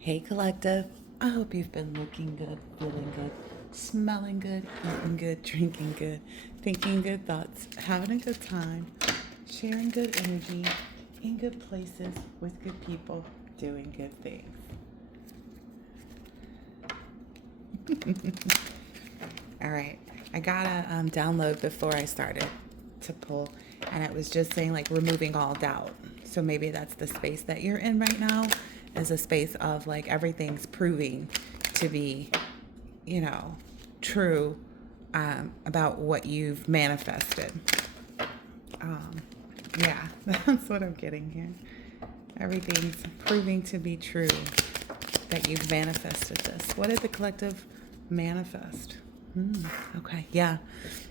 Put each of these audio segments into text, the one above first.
Hey, collective. I hope you've been looking good, feeling good, smelling good, eating good, drinking good, thinking good thoughts, having a good time, sharing good energy, in good places, with good people, doing good things. All right. I got a download before I started to pull, and it was just saying like removing all doubt. So maybe that's the space that you're in right now, is a space of like everything's proving to be, you know, true about what you've manifested. Um, yeah, that's what I'm getting here. Everything's proving to be true that you've manifested this. What did the collective manifest? Okay, yeah.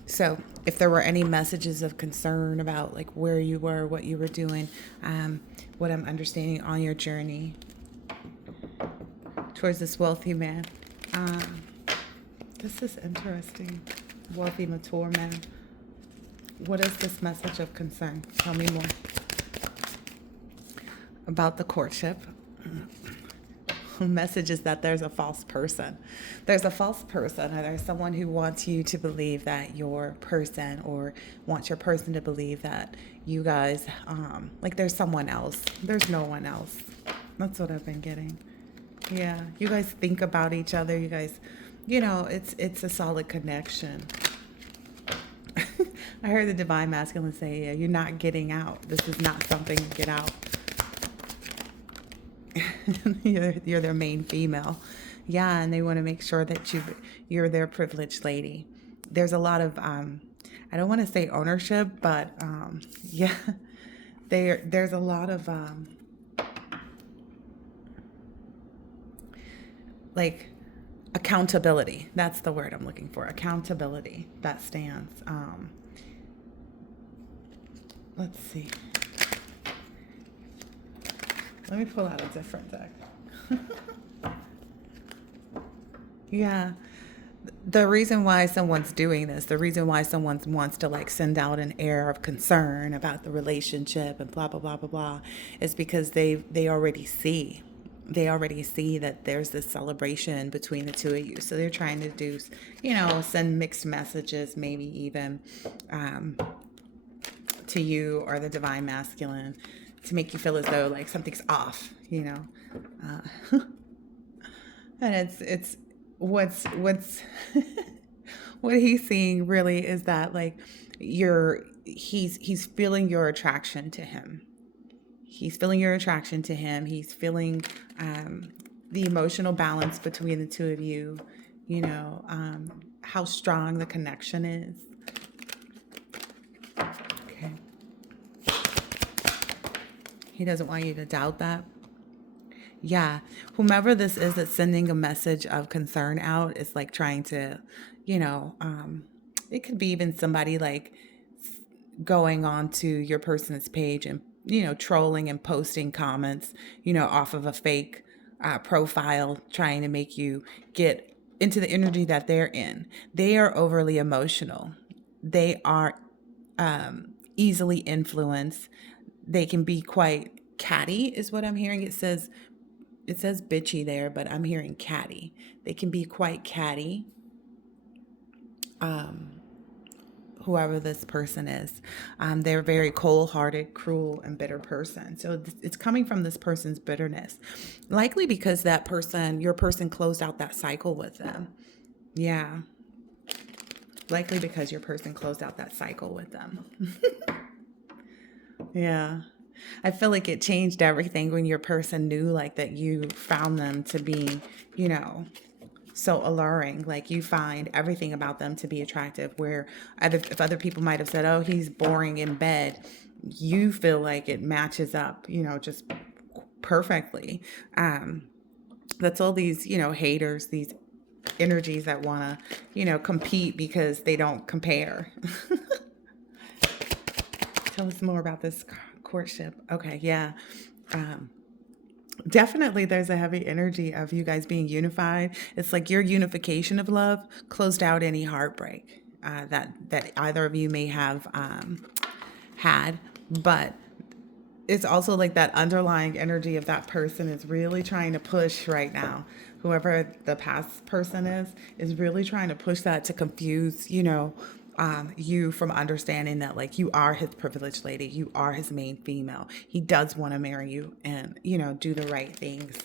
So, if there were any messages of concern about like where you were, what you were doing, what I'm understanding on your journey towards this wealthy man, um, this is interesting. Wealthy, mature man. What is this message of concern? Tell me more about the courtship. Message is that there's a false person. There's a false person, or there's someone who wants you to believe that your person, or wants your person to believe that you guys, like there's someone else. There's no one else. That's what I've been getting. Yeah, you guys think about each other. You guys, it's a solid connection. I heard the divine masculine say, yeah, you're not getting out. This is not something you get out. You're their main female. Yeah, and they want to make sure that you're their privileged lady. There's a lot of I don't want to say ownership, but yeah, there's a lot of like accountability. That's the word I'm looking for. Accountability. That stands. Let's see. Let me pull out a different deck. Yeah. The reason why someone's doing this, the reason why someone wants to like send out an air of concern about the relationship and blah blah blah blah blah, is because they already see. They already see that there's this celebration between the two of you. So they're trying to do, send mixed messages, maybe even to you or the divine masculine, to make you feel as though like something's off. And it's what's what he's seeing really is that like he's feeling your attraction to him. He's feeling your attraction to him. He's feeling the emotional balance between the two of you. How strong the connection is. Okay. He doesn't want you to doubt that. Yeah, whomever this is that's sending a message of concern out is like trying to, you know, um, it could be even somebody like going on to your person's page and, trolling and posting comments, off of a fake profile, trying to make you get into the energy that they're in. They are overly emotional. They are easily influenced. They can be quite catty, is what I'm hearing. It says bitchy there, but I'm hearing catty. They can be quite catty, whoever this person is. They're a very cold hearted, cruel, and bitter person. So it's coming from this person's bitterness. Likely because your person closed out that cycle with them. Yeah. Likely because your person closed out that cycle with them. Yeah. I feel like it changed everything when your person knew like that you found them to be, you know, so alluring. Like you find everything about them to be attractive. Where if other people might have said, "Oh, he's boring in bed," you feel like it matches up, just perfectly. That's all these, haters, these energies that want to, compete because they don't compare. Tell us more about this courtship. Okay, yeah. Um, Definitely, there's a heavy energy of you guys being unified. It's like your unification of love closed out any heartbreak that either of you may have had. But it's also like that underlying energy of that person is really trying to push right now. Whoever the past person is really trying to push that to confuse, you from understanding that like you are his privileged lady, you are his main female. He does want to marry you and, do the right things.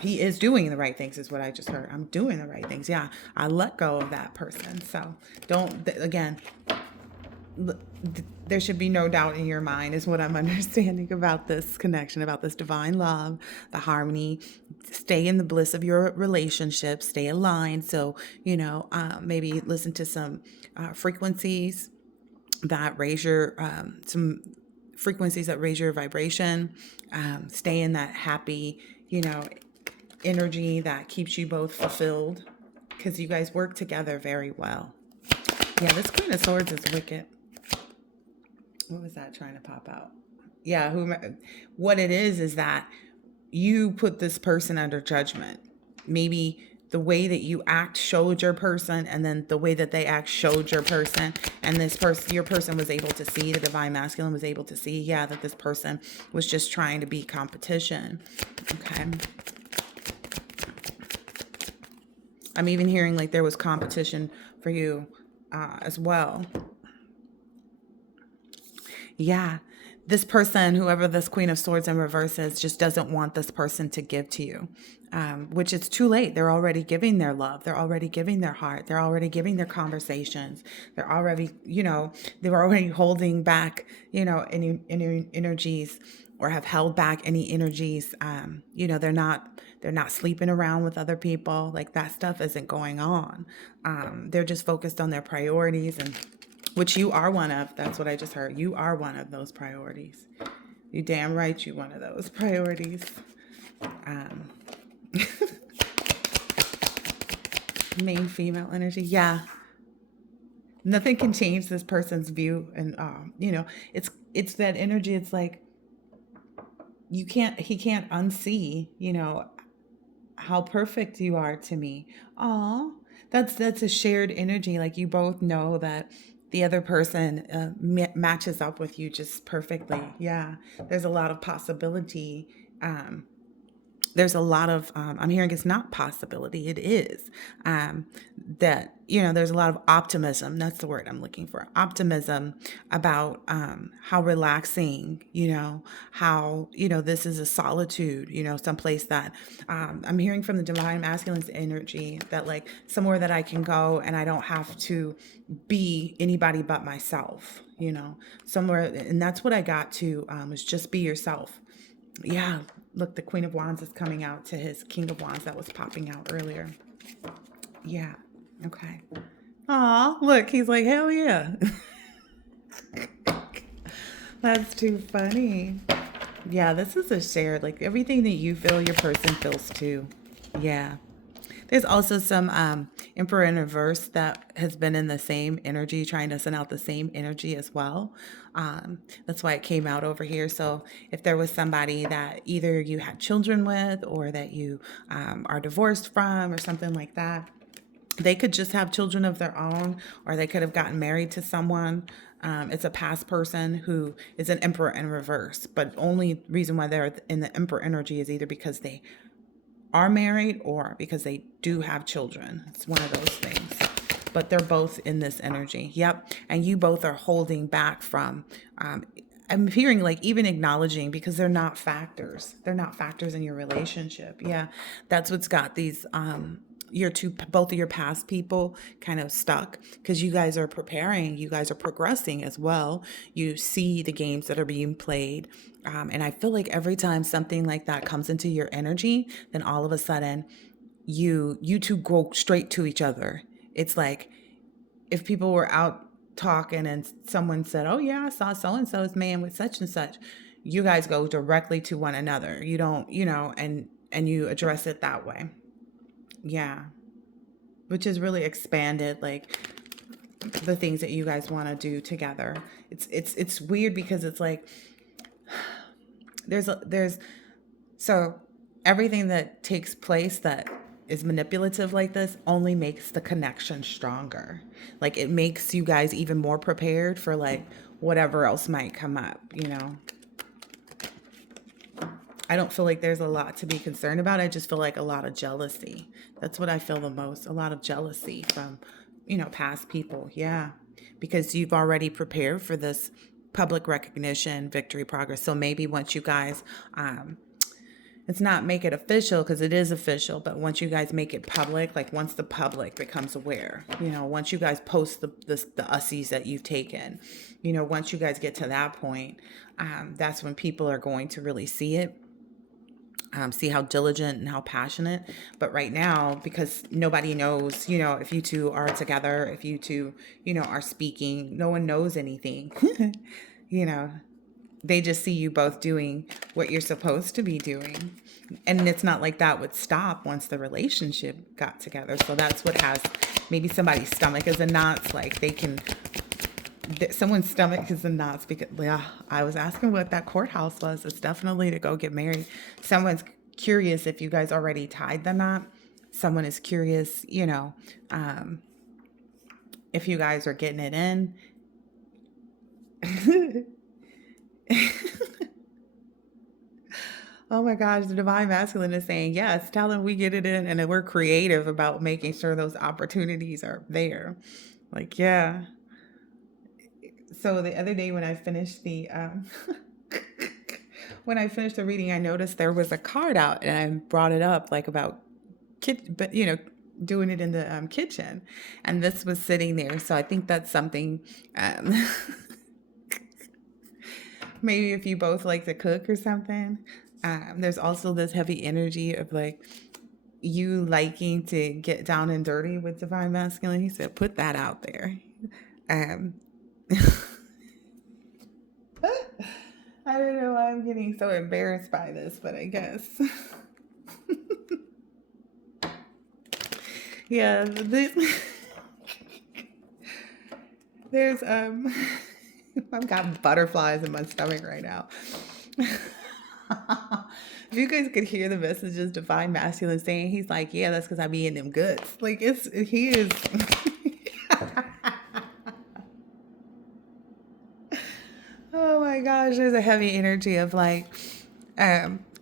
He is doing the right things, is what I just heard. I'm doing the right things. Yeah, I let go of that person. So don't, again, there should be no doubt in your mind is what I'm understanding about this connection, about this divine love, the harmony. Stay in the bliss of your relationship, stay aligned. So, maybe listen to some frequencies that raise your, some frequencies that raise your vibration. Stay in that happy, energy that keeps you both fulfilled, because you guys work together very well. Yeah, this Queen of Swords is wicked. What was that trying to pop out? Yeah, what it is that you put this person under judgment. Maybe the way that you act showed your person, and then the way that they act showed your person. And your person was able to see, the divine masculine was able to see, yeah, that this person was just trying to be competition. Okay. I'm even hearing like there was competition for you as well. Yeah. This person, whoever this Queen of Swords in reverse is, just doesn't want this person to give to you, which it's too late. They're already giving their love. They're already giving their heart. They're already giving their conversations. They're already, they're already holding back, any energies, or have held back any energies. They're not sleeping around with other people. Like that stuff isn't going on. They're just focused on their priorities, and which you are one of. That's what I just heard. You are one of those priorities. You damn right you one of those priorities. Main female energy. Yeah. Nothing can change this person's view. And, it's that energy. It's like, he can't unsee, how perfect you are to me. Aw, that's a shared energy. Like you both know that the other person matches up with you just perfectly. Yeah, there's a lot of possibility. There's a lot of, I'm hearing it's not possibility, it is, that, there's a lot of optimism. That's the word I'm looking for. Optimism about how relaxing, how, this is a solitude, someplace that I'm hearing from the divine masculine's energy, that like somewhere that I can go and I don't have to be anybody but myself, somewhere. And that's what I got to, is just be yourself. Yeah, look, the Queen of Wands is coming out to his King of Wands that was popping out earlier. Yeah, okay. Aw, look, he's like, hell yeah. That's too funny. Yeah, this is a shared, like everything that you feel, your person feels too. Yeah. There's also some Emperor in reverse that has been in the same energy, trying to send out the same energy as well. That's why it came out over here. So if there was somebody that either you had children with, or that you are divorced from, or something like that, they could just have children of their own, or they could have gotten married to someone. It's a past person who is an Emperor in reverse, but only reason why they're in the Emperor energy is either because they are married or because they do have children. It's one of those things. But they're both in this energy. Yep. And you both are holding back from, I'm hearing like even acknowledging, because they're not factors. They're not factors in your relationship. Yeah. That's what's got these, both of your past people kind of stuck, because you guys are preparing, you guys are progressing as well. You see the games that are being played. And I feel like every time something like that comes into your energy, then all of a sudden you two go straight to each other. It's like if people were out talking and someone said, oh yeah, I saw so-and-so's man with such and such, you guys go directly to one another. You don't, and you address it that way. Yeah. Which is really expanded, like the things that you guys want to do together. It's weird because it's like so everything that takes place that is manipulative like this only makes the connection stronger. Like it makes you guys even more prepared for like whatever else might come up, I don't feel like there's a lot to be concerned about. I just feel like a lot of jealousy. That's what I feel the most. A lot of jealousy from, past people. Yeah. Because you've already prepared for this public recognition, victory, progress. So maybe once you guys, it's not make it official because it is official, but once you guys make it public, like once the public becomes aware, once you guys post the ussies that you've taken, once you guys get to that point, that's when people are going to really see it, see how diligent and how passionate. But right now, because nobody knows, if you two are together, if you two, are speaking, no one knows anything. you know, they just see you both doing what you're supposed to be doing. And it's not like that would stop once the relationship got together. So that's what has, maybe somebody's stomach is in knots, like they can, someone's stomach is in knots because, yeah, I was asking what that courthouse was. It's definitely to go get married. Someone's curious if you guys already tied the knot. Someone is curious, if you guys are getting it in. Oh my gosh, the divine masculine is saying, yes, tell them we get it in, and then we're creative about making sure those opportunities are there. Like, yeah. So the other day when I finished the when I finished the reading, I noticed there was a card out, and I brought it up like about but doing it in the kitchen, and this was sitting there. So I think that's something. Maybe if you both like to cook or something. There's also this heavy energy of like you liking to get down and dirty with divine masculine. He said, put that out there. Um, I don't know why I'm getting so embarrassed by this, but I guess. Yeah, there's I've got butterflies in my stomach right now. If you guys could hear the messages divine masculine saying, he's like, yeah, that's because I be in them goods. Like he is. Oh my gosh, there's a heavy energy of like,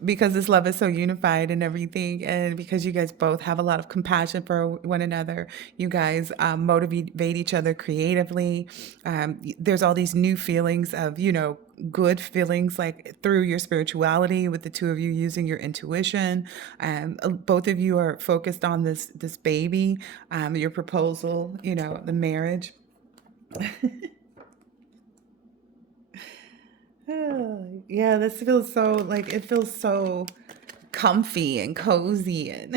because this love is so unified and everything, and because you guys both have a lot of compassion for one another, you guys motivate each other creatively. There's all these new feelings of, good feelings like through your spirituality with the two of you using your intuition. Both of you are focused on this baby, your proposal, the marriage. Yeah, this feels so like it feels so comfy and cozy, and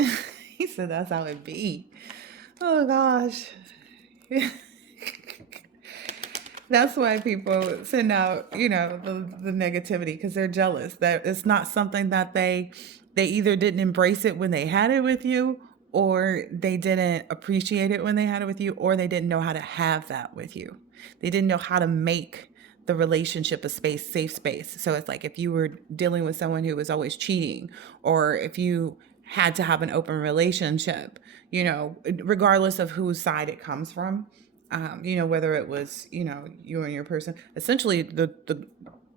he said that's how it be. Oh gosh. That's why people send out, the negativity because they're jealous that it's not something that they either didn't embrace it when they had it with you, or they didn't appreciate it when they had it with you, or they didn't know how to have that with you. They didn't know how to make the relationship a safe space. So it's like if you were dealing with someone who was always cheating, or if you had to have an open relationship, regardless of whose side it comes from, whether it was, you and your person, essentially the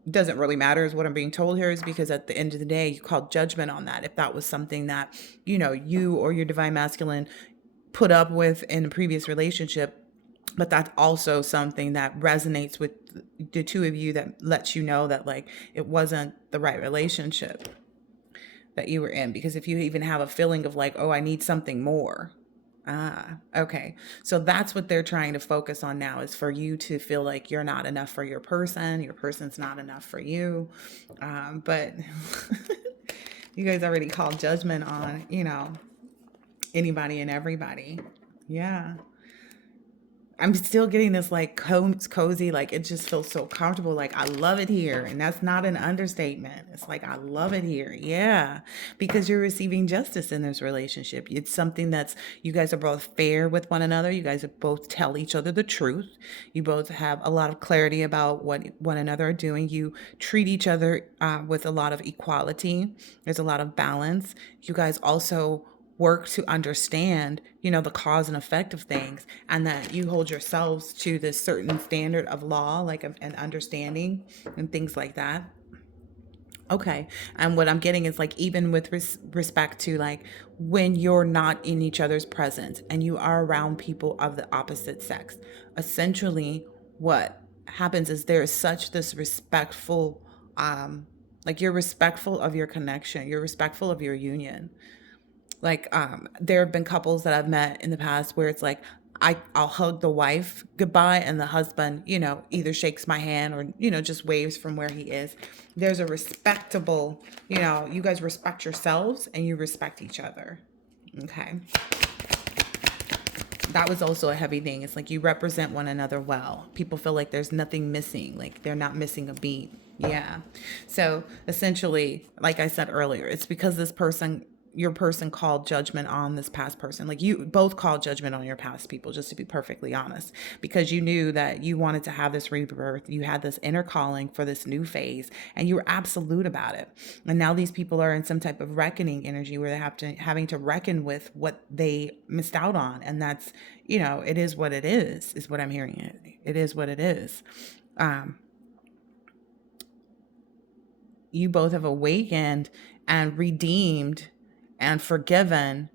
doesn't really matter is what I'm being told here, is because at the end of the day, you called judgment on that. If that was something that, you or your divine masculine put up with in a previous relationship, but that's also something that resonates with the two of you, that lets you know that like it wasn't the right relationship that you were in. Because if you even have a feeling of like, oh, I need something more. Okay. So that's what they're trying to focus on now, is for you to feel like you're not enough for your person's not enough for you. But you guys already called judgment on, anybody and everybody. Yeah. I'm still getting this like cozy, like it just feels so comfortable. Like I love it here. And that's not an understatement. It's like, I love it here. Yeah. Because you're receiving justice in this relationship. It's something that's, you guys are both fair with one another. You guys both tell each other the truth. You both have a lot of clarity about what one another are doing. You treat each other with a lot of equality. There's a lot of balance. You guys also work to understand, the cause and effect of things, and that you hold yourselves to this certain standard of law, like an understanding and things like that. Okay. And what I'm getting is like, even with respect to like when you're not in each other's presence and you are around people of the opposite sex, essentially what happens is there is such this respectful, like you're respectful of your connection, you're respectful of your union. Like, there have been couples that I've met in the past where it's like, I'll hug the wife goodbye and the husband, either shakes my hand or, just waves from where he is. There's a respectable, you guys respect yourselves and you respect each other. Okay. That was also a heavy thing. It's like you represent one another well. People feel like there's nothing missing, like they're not missing a beat. Yeah. So essentially, like I said earlier, it's because your person called judgment on this past person. Like you both called judgment on your past people, just to be perfectly honest, because you knew that you wanted to have this rebirth. You had this inner calling for this new phase and you were absolute about it. And now these people are in some type of reckoning energy where they having to reckon with what they missed out on. And that's, it is what it is what I'm hearing. It is what it is. You both have awakened and redeemed and forgiven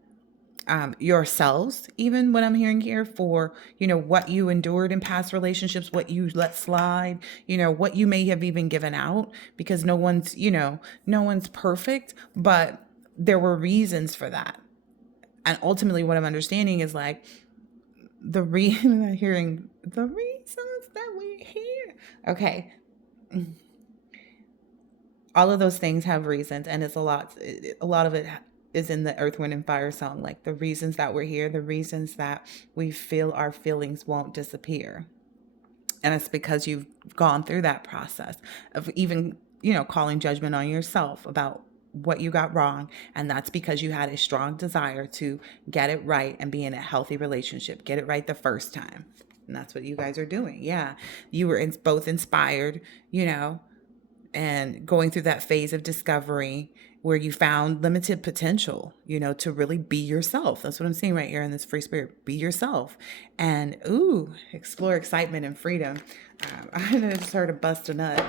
yourselves, even what I'm hearing here, for what you endured in past relationships, what you let slide, what you may have even given out, because no one's perfect, but there were reasons for that. And ultimately what I'm understanding is like I'm hearing the reasons that we're here. Okay. All of those things have reasons, and it's a lot of it is in the Earth, Wind, and Fire song, like the reasons that we're here, the reasons that we feel our feelings won't disappear. And it's because you've gone through that process of even, calling judgment on yourself about what you got wrong. And that's because you had a strong desire to get it right and be in a healthy relationship, get it right the first time. And that's what you guys are doing. Yeah. You were both inspired, and going through that phase of discovery where you found limited potential, to really be yourself. That's what I'm seeing right here in this free spirit. Be yourself and explore excitement and freedom. I just heard a bust a nut.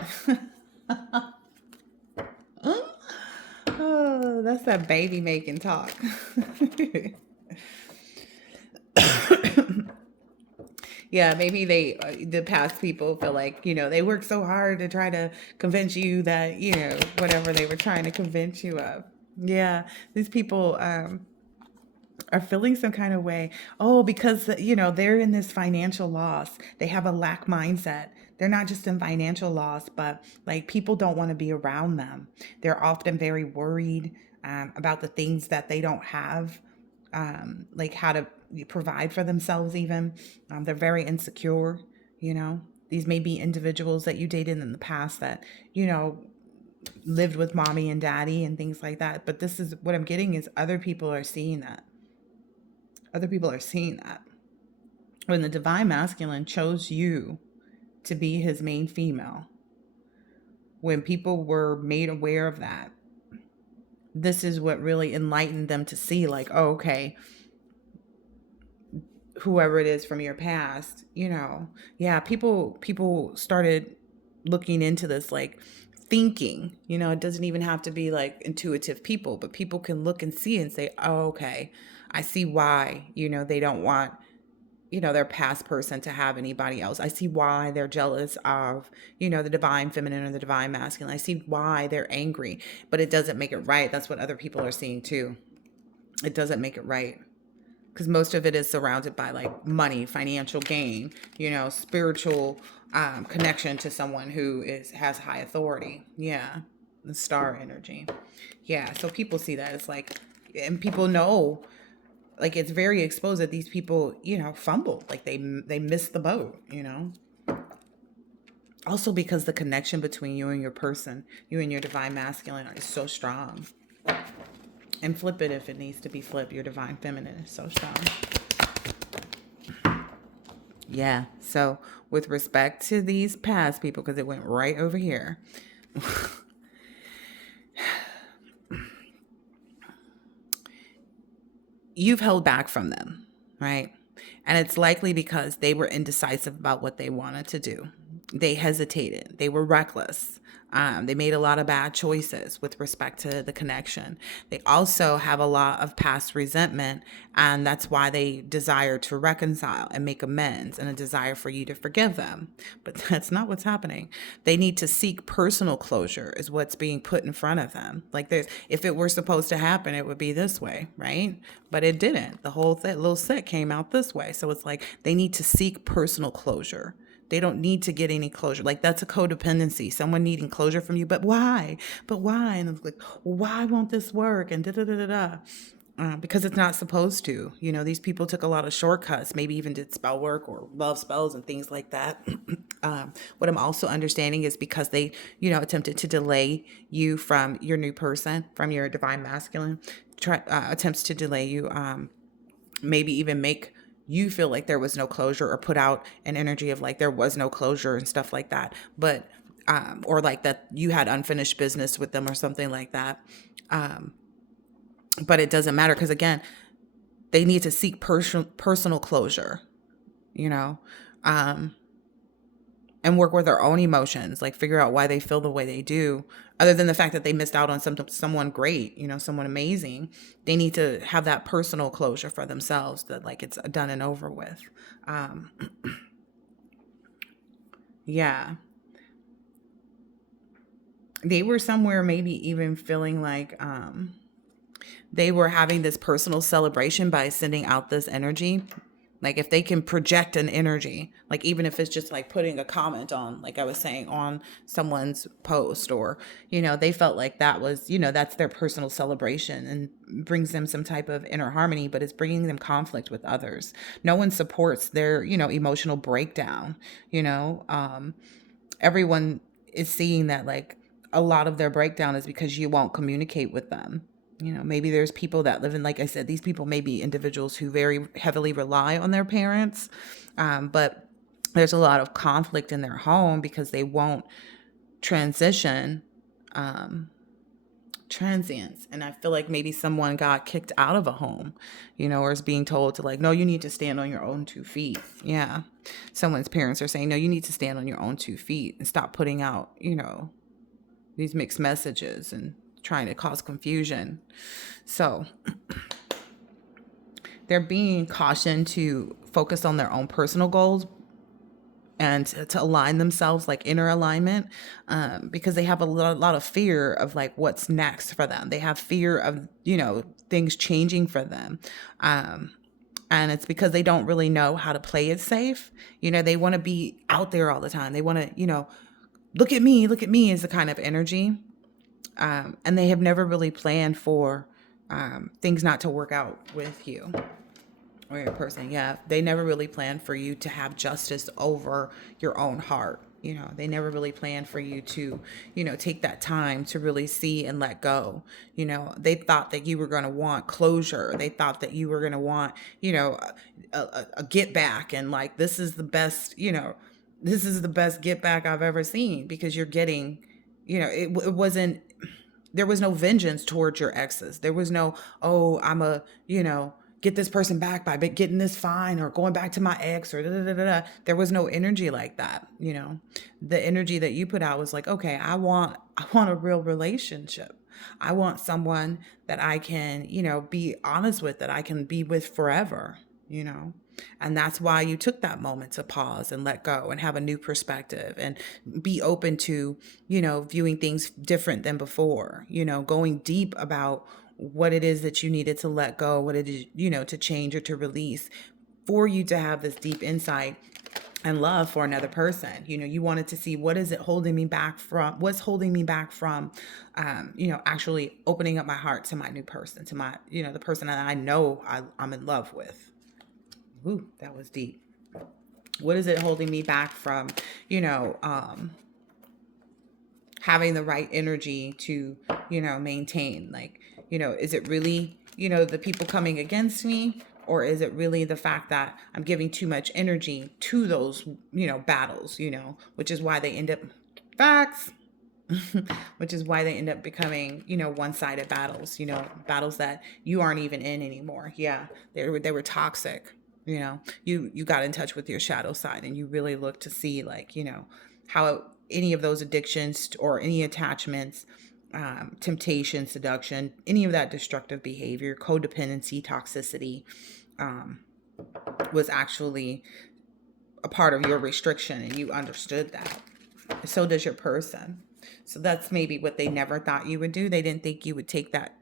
Oh, that's that baby making talk. Yeah, maybe the past people feel like, they worked so hard to try to convince you that, whatever they were trying to convince you of. Yeah, these people are feeling some kind of way. Oh, because, they're in this financial loss. They have a lack mindset. They're not just in financial loss, but like people don't want to be around them. They're often very worried about the things that they don't have, like how to provide for themselves even. They're very insecure. These may be individuals that you dated in the past that, lived with mommy and daddy and things like that. But this is what I'm getting is other people are seeing that. Other people are seeing that. When the divine masculine chose you to be his main female, when people were made aware of that, this is what really enlightened them to see like, oh, okay, whoever it is from your past, yeah, people started looking into this, like thinking, it doesn't even have to be like intuitive people, but people can look and see and say, oh, okay, I see why, they don't want, their past person to have anybody else. I see why they're jealous of, the divine feminine or the divine masculine. I see why they're angry, but it doesn't make it right. That's what other people are seeing too. It doesn't make it right. Because most of it is surrounded by like money, financial gain, spiritual connection to someone who has high authority. Yeah, the star energy. Yeah, so people see that. It's like, and people know, like it's very exposed that these people, fumble, like they missed the boat, Also because the connection between you and your person, you and your divine masculine, is so strong. And flip it if it needs to be flipped. Your divine feminine is so strong. Yeah. So with respect to these past people, because it went right over here. You've held back from them, right? And it's likely because they were indecisive about what they wanted to do. They hesitated. They were reckless. They made a lot of bad choices with respect to the connection. They also have a lot of past resentment, and that's why they desire to reconcile and make amends and a desire for you to forgive them. But that's not what's happening. They need to seek personal closure, is what's being put in front of them. Like, if it were supposed to happen, it would be this way, right? But it didn't. The whole little set came out this way. So it's like they need to seek personal closure. They don't need to get any closure. Like, that's a codependency. Someone needing closure from you, but why? But why? And it's like, well, why won't this work? And da da da da da. Because it's not supposed to. These people took a lot of shortcuts, maybe even did spell work or love spells and things like that. What I'm also understanding is because they, attempted to delay you from your new person, from your divine masculine, attempts to delay you, maybe even make you feel like there was no closure, or put out an energy of like there was no closure and stuff like that. But, or like that you had unfinished business with them or something like that. But it doesn't matter, because again, they need to seek personal closure, and work with their own emotions, like figure out why they feel the way they do, other than the fact that they missed out on someone great, someone amazing. They need to have that personal closure for themselves, that like it's done and over with. Yeah. They were somewhere maybe even feeling like they were having this personal celebration by sending out this energy. Like, if they can project an energy, like even if it's just like putting a comment on, like I was saying, on someone's post, or, they felt like that was, that's their personal celebration and brings them some type of inner harmony, but it's bringing them conflict with others. No one supports their, emotional breakdown. Everyone is seeing that like a lot of their breakdown is because you won't communicate with them. Maybe there's people that live in, like I said, these people may be individuals who very heavily rely on their parents, but there's a lot of conflict in their home because they won't transition transience. And I feel like maybe someone got kicked out of a home, or is being told to like, no, you need to stand on your own 2 feet. Yeah. Someone's parents are saying, no, you need to stand on your own 2 feet and stop putting out, these mixed messages and trying to cause confusion. So they're being cautioned to focus on their own personal goals and to align themselves, like inner alignment, because they have a lot of fear of like what's next for them. They have fear of, things changing for them. And it's because they don't really know how to play it safe. They want to be out there all the time. They want to, look at me is the kind of energy. And they have never really planned for things not to work out with you or your person. Yeah, they never really planned for you to have justice over your own heart. They never really planned for you to, take that time to really see and let go. They thought that you were going to want closure. They thought that you were going to want, a get back. And like, this is the best, this is the best get back I've ever seen, because you're getting, it wasn't, there was no vengeance towards your exes. There was no, oh, I'm a, get this person back by getting this fine or going back to my ex or da da da da. There was no energy like that. The energy that you put out was like, okay, I want a real relationship. I want someone that I can, be honest with, that I can be with forever, And that's why you took that moment to pause and let go and have a new perspective and be open to, viewing things different than before, going deep about what it is that you needed to let go, what it is, to change or to release, for you to have this deep insight and love for another person. You wanted to see, what's holding me back from, actually opening up my heart to my new person, to my, the person that I know I'm in love with. Ooh, that was deep. What is it holding me back from, having the right energy to, maintain? Like, is it really, the people coming against me? Or is it really the fact that I'm giving too much energy to those, battles, which is why they end up, facts, which is why they end up becoming, one-sided battles, battles that you aren't even in anymore. Yeah, they were toxic. You got in touch with your shadow side, and you really looked to see, like, how any of those addictions or any attachments, temptation, seduction, any of that destructive behavior, codependency, toxicity, was actually a part of your restriction, and you understood that. So does your person. So that's maybe what they never thought you would do. They didn't think you would take that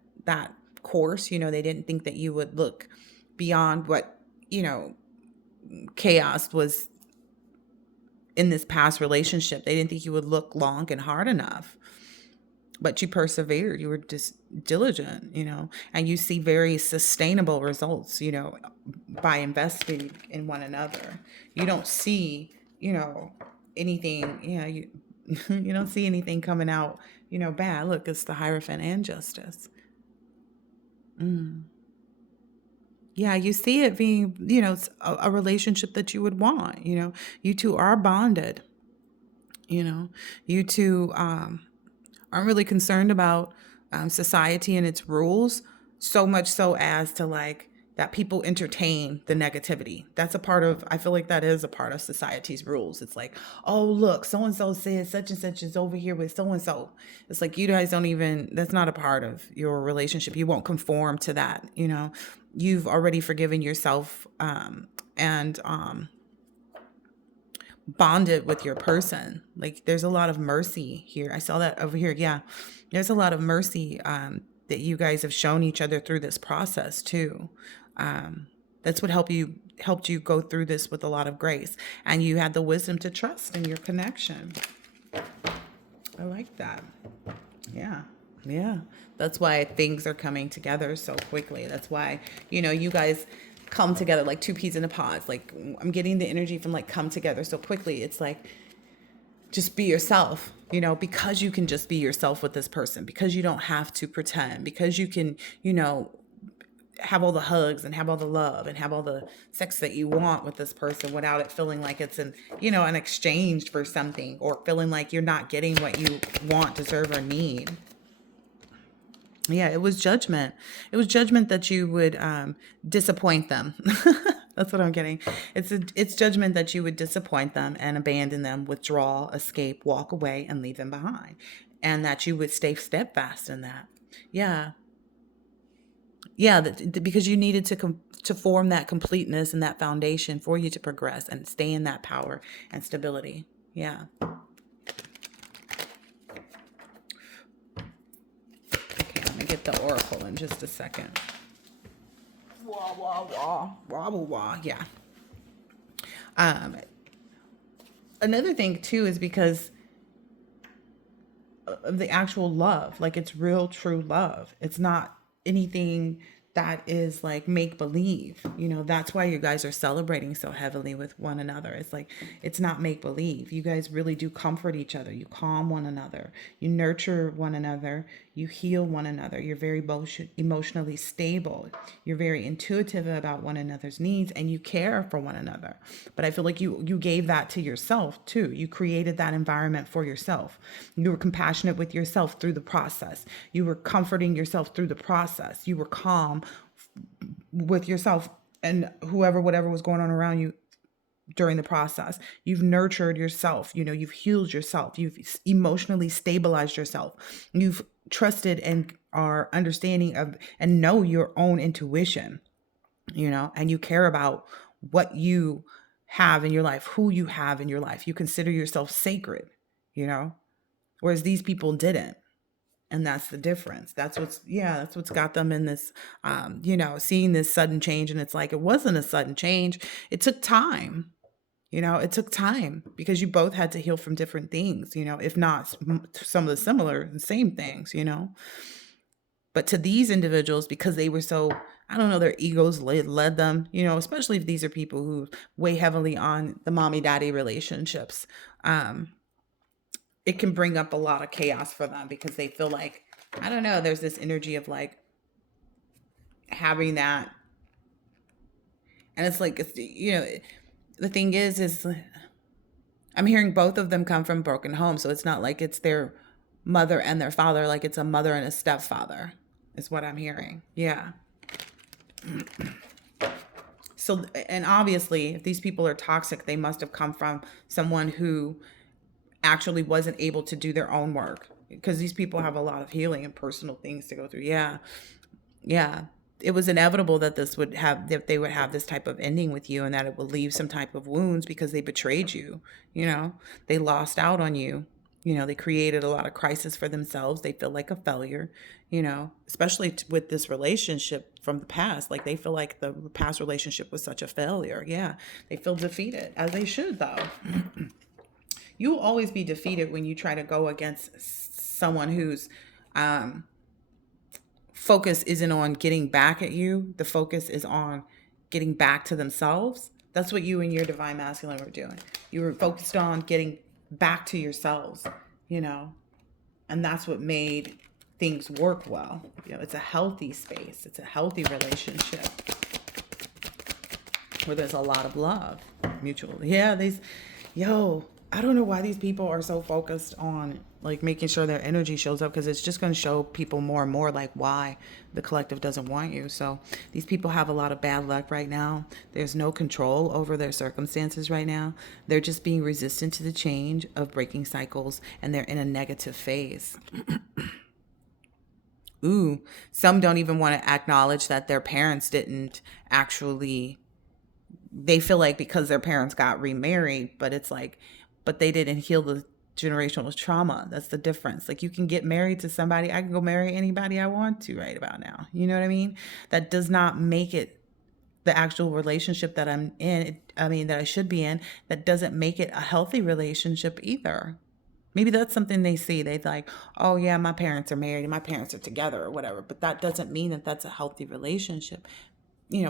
course. They didn't think that you would look beyond what, chaos was in this past relationship. They didn't think you would look long and hard enough. But you persevered. You were just diligent, and you see very sustainable results, by investing in one another. You don't see, anything, you you don't see anything coming out, bad. Look, it's the Hierophant and Justice. Yeah, you see it being, it's a relationship that you would want. You two are bonded. You two aren't really concerned about society and its rules, so much so as to like that people entertain the negativity. That's a part of, I feel like that is a part of society's rules. It's like, oh, look, so and so said such and such is over here with so and so. It's like, you guys don't even, that's not a part of your relationship. You won't conform to that. You've already forgiven yourself, and bonded with your person. Like, there's a lot of mercy here. I saw that over here. Yeah, there's a lot of mercy that you guys have shown each other through this process too. That's what helped you go through this with a lot of grace, and you had the wisdom to trust in your connection. I like that. Yeah, that's why things are coming together so quickly. That's why, you guys come together like two peas in a pod. Like, I'm getting the energy from like come together so quickly. It's like, just be yourself, because you can just be yourself with this person, because you don't have to pretend, because you can, have all the hugs and have all the love and have all the sex that you want with this person without it feeling like it's an exchange for something, or feeling like you're not getting what you want, deserve, or need. Yeah, it was judgment. It was judgment that you would disappoint them. That's what I'm getting. It's judgment that you would disappoint them and abandon them, withdraw, escape, walk away, and leave them behind, and that you would stay steadfast in that. Yeah, yeah, because you needed to form that completeness and that foundation for you to progress and stay in that power and stability. Yeah. Get the oracle in just a second. Wah, wah, wah. Wah, wah, wah. Yeah. Another thing too is because of the actual love. Like, it's real, true love. It's not anything that is like make believe. That's why you guys are celebrating so heavily with one another. It's like, it's not make believe. You guys really do comfort each other. You calm one another. You nurture one another. You heal one another. You're very emotionally stable. You're very intuitive about one another's needs, and you care for one another. But I feel like you gave that to yourself too. You created that environment for yourself. You were compassionate with yourself through the process. You were comforting yourself through the process. You were calm with yourself and whatever was going on around you during the process. You've nurtured yourself. You've healed yourself. You've emotionally stabilized yourself. You've trusted and are understanding of and know your own intuition, and you care about what you have in your life, who you have in your life. You consider yourself sacred, whereas these people didn't. And that's the difference. That's what's got them in this, seeing this sudden change. And it's like, it wasn't a sudden change. It took time. It took time because you both had to heal from different things, if not some of the similar, same things, But to these individuals, because they were so, I don't know, their egos led them, especially if these are people who weigh heavily on the mommy daddy relationships. It can bring up a lot of chaos for them because they feel like, I don't know, there's this energy of like having that. And it's like, the thing is I'm hearing both of them come from broken homes. So it's not like it's their mother and their father, like it's a mother and a stepfather is what I'm hearing. Yeah. So, and obviously if these people are toxic, they must have come from someone who actually wasn't able to do their own work, because these people have a lot of healing and personal things to go through. Yeah. Yeah. It was inevitable that that they would have this type of ending with you, and that it would leave some type of wounds because they betrayed you. You know, they lost out on you. They created a lot of crisis for themselves. They feel like a failure, especially with this relationship from the past. Like, they feel like the past relationship was such a failure. Yeah. They feel defeated, as they should, though. You will always be defeated when you try to go against someone whose focus isn't on getting back at you. The focus is on getting back to themselves. That's what you and your divine masculine were doing. You were focused on getting back to yourselves, and that's what made things work well. It's a healthy space. It's a healthy relationship where there's a lot of love, mutual. Yeah, I don't know why these people are so focused on like making sure their energy shows up, because it's just going to show people more and more like why the collective doesn't want you. So these people have a lot of bad luck right now. There's no control over their circumstances right now. They're just being resistant to the change of breaking cycles, and they're in a negative phase. Ooh, some don't even want to acknowledge that their parents didn't actually, they feel like because their parents got remarried, but it's like, but they didn't heal the generational trauma. That's the difference. Like, you can get married to somebody. I can go marry anybody I want to right about now. You know what I mean? That does not make it the actual relationship that I'm in. That I should be in. That doesn't make it a healthy relationship either. Maybe that's something they see. They're like, oh yeah, my parents are married and my parents are together or whatever. But that doesn't mean that that's a healthy relationship.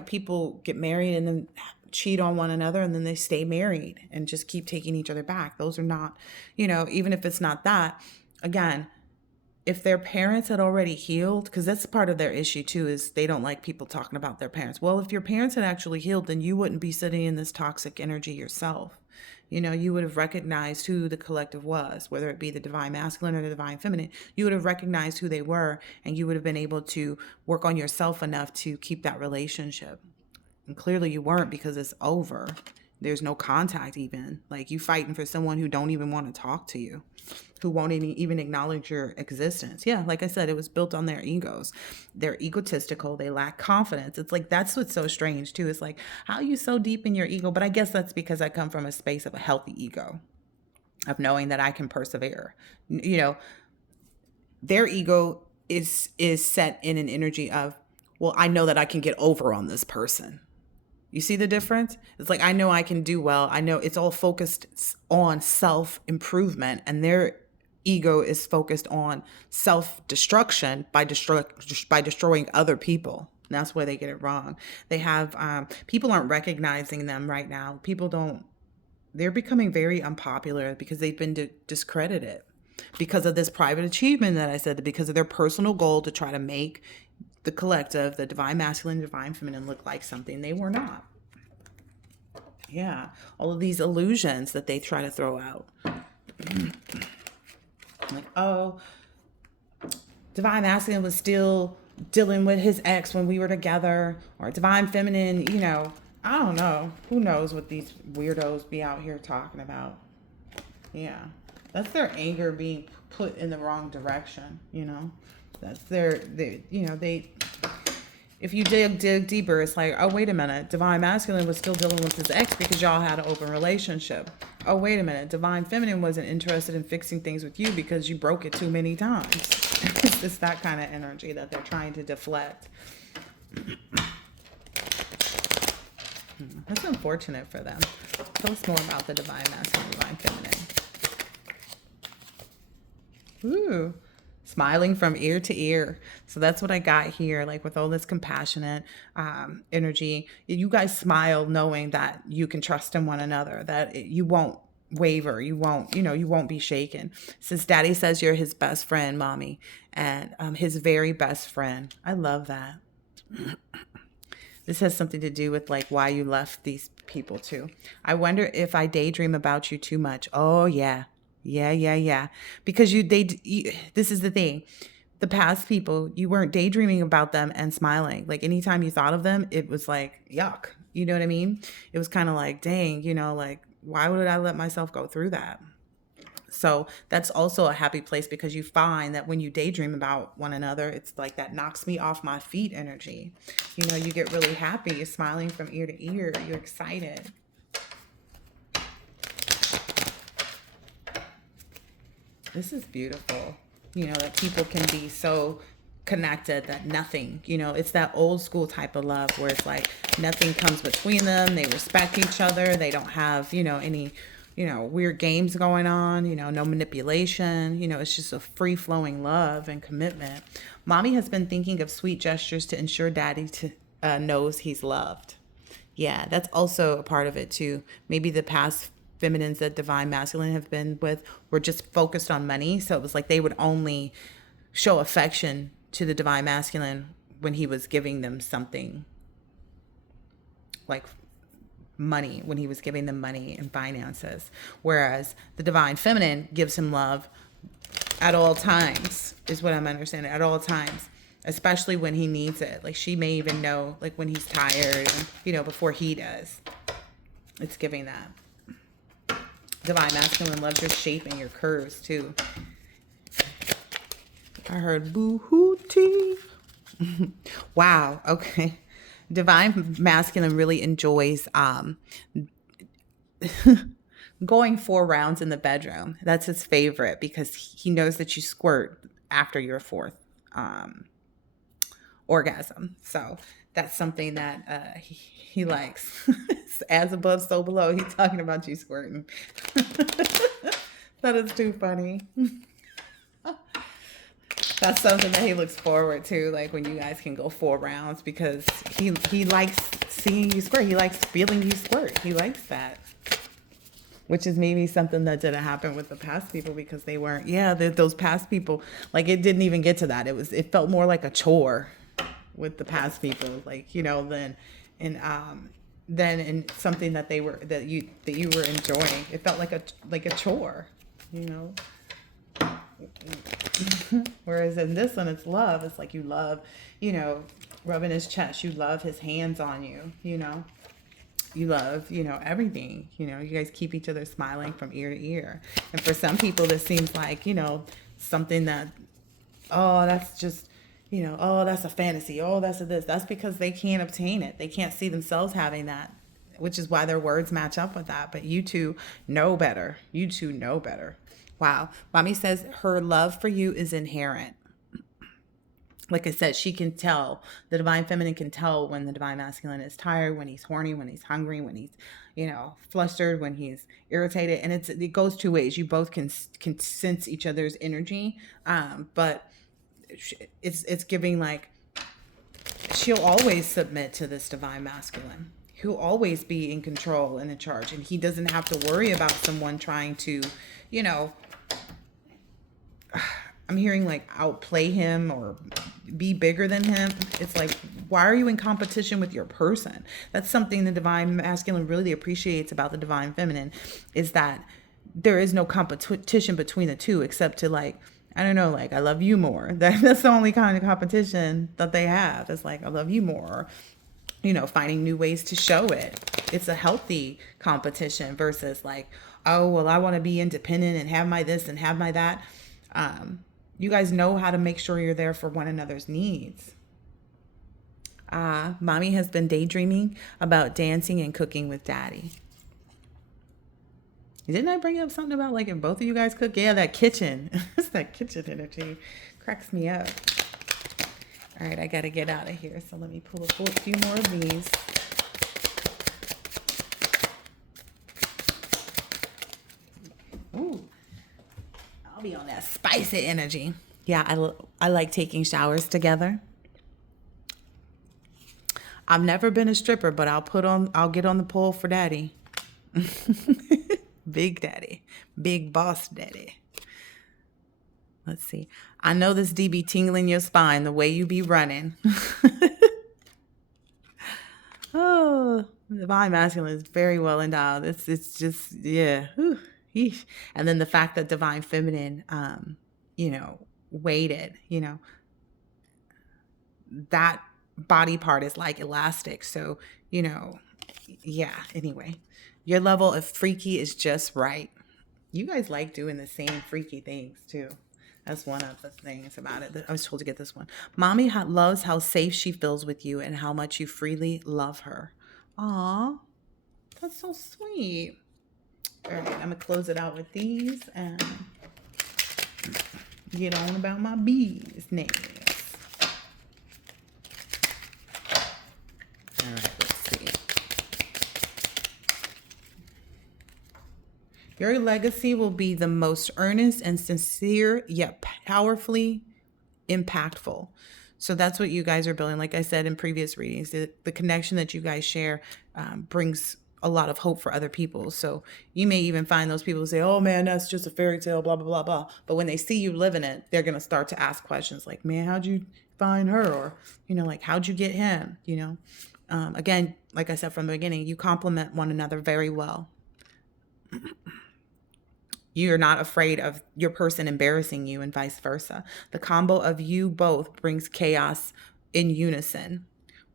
People get married and then cheat on one another, and then they stay married and just keep taking each other back. Those are not, even if it's not that, again, if their parents had already healed, because that's part of their issue too, is they don't like people talking about their parents. Well, if your parents had actually healed, then you wouldn't be sitting in this toxic energy yourself. You would have recognized who the collective was, whether it be the divine masculine or the divine feminine. You would have recognized who they were, and you would have been able to work on yourself enough to keep that relationship. And clearly you weren't, because it's over. There's no contact even. Like, you fighting for someone who don't even want to talk to you, who won't even acknowledge your existence. Yeah, like I said, it was built on their egos. They're egotistical. They lack confidence. It's like, that's what's so strange too. It's like, how are you so deep in your ego? But I guess that's because I come from a space of a healthy ego, of knowing that I can persevere. Their ego is set in an energy of, well, I know that I can get over on this person. You see the difference? It's like, I know I can do well. I know it's all focused on self-improvement, and their ego is focused on self-destruction by destroying other people. And that's where they get it wrong. They have, people aren't recognizing them right now. They're becoming very unpopular because they've been discredited because of this private achievement that I said, because of their personal goal to try to make the collective, the divine masculine, divine feminine, look like something they were not. Yeah. All of these illusions that they try to throw out. Like, oh, divine masculine was still dealing with his ex when we were together, or divine feminine, I don't know. Who knows what these weirdos be out here talking about. Yeah. That's their anger being put in the wrong direction, That's if you dig deeper, it's like, oh, wait a minute. Divine masculine was still dealing with his ex because y'all had an open relationship. Oh, wait a minute. Divine feminine wasn't interested in fixing things with you because you broke it too many times. It's that kind of energy that they're trying to deflect. That's unfortunate for them. Tell us more about the divine masculine, divine feminine. Ooh. Smiling from ear to ear. So that's what I got here, like with all this compassionate energy. You guys smile knowing that you can trust in one another, that you won't waver. You won't be shaken. Since Daddy says you're his best friend, Mommy, and his very best friend. I love that. This has something to do with like why you left these people too. I wonder if I daydream about you too much. Oh, yeah. Yeah. Because this is the thing. The past people, you weren't daydreaming about them and smiling. Like, anytime you thought of them, it was like, yuck. You know what I mean? It was kind of like, dang, like, why would I let myself go through that? So that's also a happy place because you find that when you daydream about one another, it's like that knocks me off my feet energy. You know, you get really happy. You're smiling from ear to ear. You're excited. This is beautiful. You know, that people can be so connected that nothing, you know, it's that old school type of love where it's like nothing comes between them. They respect each other. They don't have, you know, any, you know, weird games going on, you know, no manipulation. You know, it's just a free flowing love and commitment. Mommy has been thinking of sweet gestures to ensure daddy knows he's loved. Yeah, that's also a part of it too. Maybe the past feminines that divine masculine have been with were just focused on money. So it was like they would only show affection to the divine masculine when he was giving them something like money, when he was giving them money and finances. Whereas the divine feminine gives him love at all times, is what I'm understanding, at all times, especially when he needs it. Like she may even know, like when he's tired, and, you know, before he does. It's giving that. Divine masculine loves your shape and your curves too. I heard boo hoo tea. Wow. Okay. Divine masculine really enjoys going 4 rounds in the bedroom. That's his favorite because he knows that you squirt after your fourth orgasm. So that's something that he likes. As above, so below. He's talking about you squirting. That is too funny. That's something that he looks forward to, like when you guys can go 4 rounds, because he likes seeing you squirt. He likes feeling you squirt. He likes that. Which is maybe something that didn't happen with the past people because they weren't, those past people, like it didn't even get to that. It felt more like a chore with the past people, like, you know, than in something that you were enjoying. It felt like a chore, you know. Whereas in this one, it's love. It's like you love, you know, rubbing his chest. You love his hands on you, you know. You love, you know, everything. You know, you guys keep each other smiling from ear to ear. And for some people, this seems like, you know, something that, oh, that's just, you know, oh, that's a fantasy. Oh, that's a this. That's because they can't obtain it. They can't see themselves having that, which is why their words match up with that. But you two know better. You two know better. Wow. Mommy says her love for you is inherent. Like I said, she can tell. The divine feminine can tell when the divine masculine is tired, when he's horny, when he's hungry, when he's, you know, flustered, when he's irritated. And it goes 2 ways. You both can sense each other's energy. But it's giving like, she'll always submit to this divine masculine. He'll always be in control and in charge. And he doesn't have to worry about someone trying to, you know, I'm hearing like outplay him or be bigger than him. It's like, why are you in competition with your person? That's something the divine masculine really appreciates about the divine feminine, is that there is no competition between the two except to like, I don't know, like I love you more. That's the only kind of competition that they have. It's like, I love you more. You know, finding new ways to show it. It's a healthy competition versus like, oh, well, I want to be independent and have my this and have my that. You guys know how to make sure you're there for one another's needs. Mommy has been daydreaming about dancing and cooking with daddy. Didn't I bring up something about like if both of you guys cook? Yeah, that kitchen. It's that kitchen energy. Cracks me up. All right, I got to get out of here. So let me pull a few more of these. Ooh. I'll be on that spicy energy. Yeah, I like taking showers together. I've never been a stripper, but I'll get on the pole for daddy. Big daddy. Big boss daddy. Let's see. I know this D be tingling your spine the way you be running. Oh, the divine masculine is very well endowed. It's just, yeah. Whew. Yeesh. And then the fact that divine feminine, you know, weighted, you know, that body part is like elastic. So, you know, yeah, anyway, your level of freaky is just right. You guys like doing the same freaky things too. That's one of the things about it. I was told to get this one. Mommy loves how safe she feels with you and how much you freely love her. Aw, that's so sweet. All right, I'm gonna close it out with these and get on about my business. All right, let's see. Your legacy will be the most earnest and sincere, yet powerfully impactful. So that's what you guys are building. Like I said in previous readings, the connection that you guys share brings a lot of hope for other people. So you may even find those people who say, oh man, that's just a fairy tale, blah, blah, blah, blah. But when they see you living it, they're going to start to ask questions like, man, how'd you find her? Or, like, how'd you get him? Again, like I said from the beginning, you complement one another very well. You're not afraid of your person embarrassing you and vice versa. The combo of you both brings chaos in unison.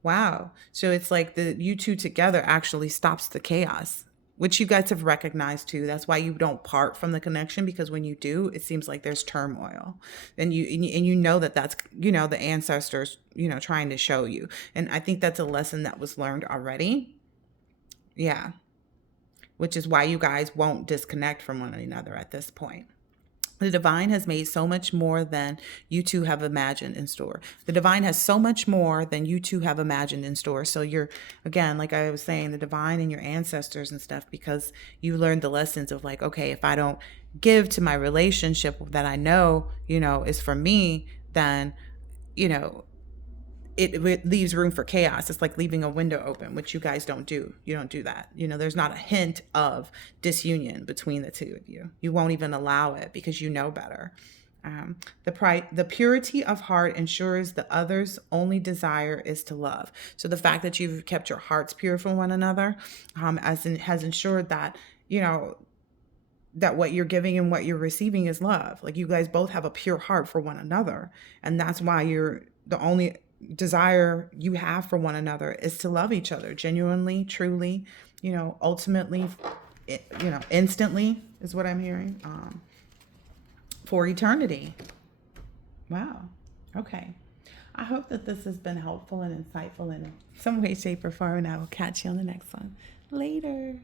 Wow. So it's like you two together actually stops the chaos, which you guys have recognized too. That's why you don't part from the connection, because when you do, it seems like there's turmoil. And you know that's the ancestors, trying to show you. And I think that's a lesson that was learned already. Yeah. Which is why you guys won't disconnect from one another at this point. The divine has made so much more than you two have imagined in store. The divine has so much more than you two have imagined in store. So you're, again, like I was saying, the divine and your ancestors and stuff, because you learned the lessons of like, okay, if I don't give to my relationship that I know, is for me, then, it leaves room for chaos. It's like leaving a window open, which you guys don't do. You don't do that. There's not a hint of disunion between the two of you. You won't even allow it because you know better. The purity of heart ensures the other's only desire is to love. So the fact that you've kept your hearts pure for one another has ensured that, that what you're giving and what you're receiving is love. Like you guys both have a pure heart for one another. And that's why you're the only desire you have for one another is to love each other genuinely, truly, ultimately, instantly is what I'm hearing, for eternity. Wow. Okay. I hope that this has been helpful and insightful in some way, shape, or form, and I will catch you on the next one. Later.